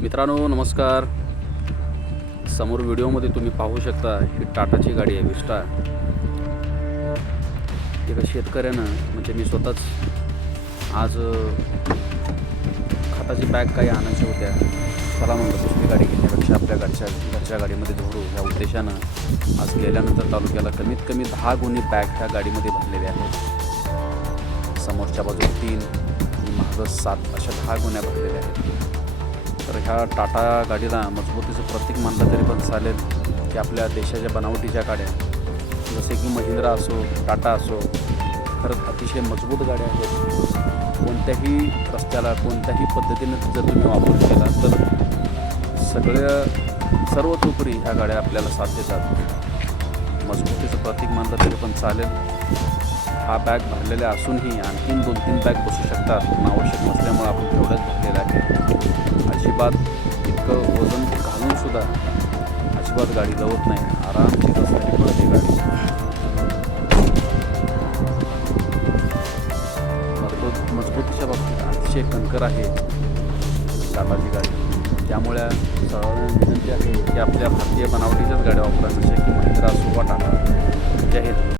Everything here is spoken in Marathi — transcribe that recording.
मित्रांनो नमस्कार. समोर व्हिडिओमध्ये तुम्ही पाहू शकता ही टाटाची गाडी आहे विस्टा. एका शेतकऱ्यानं म्हणजे मी स्वतःच आज खताची बॅग काही आणायच्या होत्या. चला म्हणलं दुसरी गाडी घेण्यापेक्षा आपल्या घरच्या गाडीमध्ये जोडू ह्या उद्देशानं आज गेल्यानंतर तालुक्याला कमीत कमी 10 गुणी बॅग ह्या गाडीमध्ये भरलेल्या आहेत. समोरच्या बाजूला 3 आणि मागं 7 अशा 10 गुण्या भरलेल्या आहेत. तर ह्या टाटा गाडीला मजबूतीचं प्रतीक मानलं तरी पण चालेल की आपल्या देशाच्या बनावटीच्या गाड्या जसे की महिंद्रा असो टाटा असो खरंच अतिशय मजबूत गाड्या आहेत. कोणत्याही रस्त्याला कोणत्याही पद्धतीनं जर तुम्ही वापर केला तर सर्व तुकडी ह्या गाड्या आपल्याला साथ देतात. मजबूतीचं प्रतीक मानलं तरी पण चालेल. हा बॅग भरलेल्या असूनही आणखीन 2-3 बॅग बसू शकतात पण आवश्यक नसल्यामुळे आपण तेवढंच भरलेलं आहे. अजिबात इतकं वजन घालूनसुद्धा अजिबात गाडी लवत नाही. आरामशीर रस्त्याने पडते गाडी. मजबूतीच्या बाबतीत अतिशय कणकर आहे टाटाची गाडी. त्यामुळे सर्वांना विनंती आहे की आपल्या भारतीय बनावटीच्याच गाड्या वापरा जसे की महिंद्रा असो वा टाटा. जय हिंद.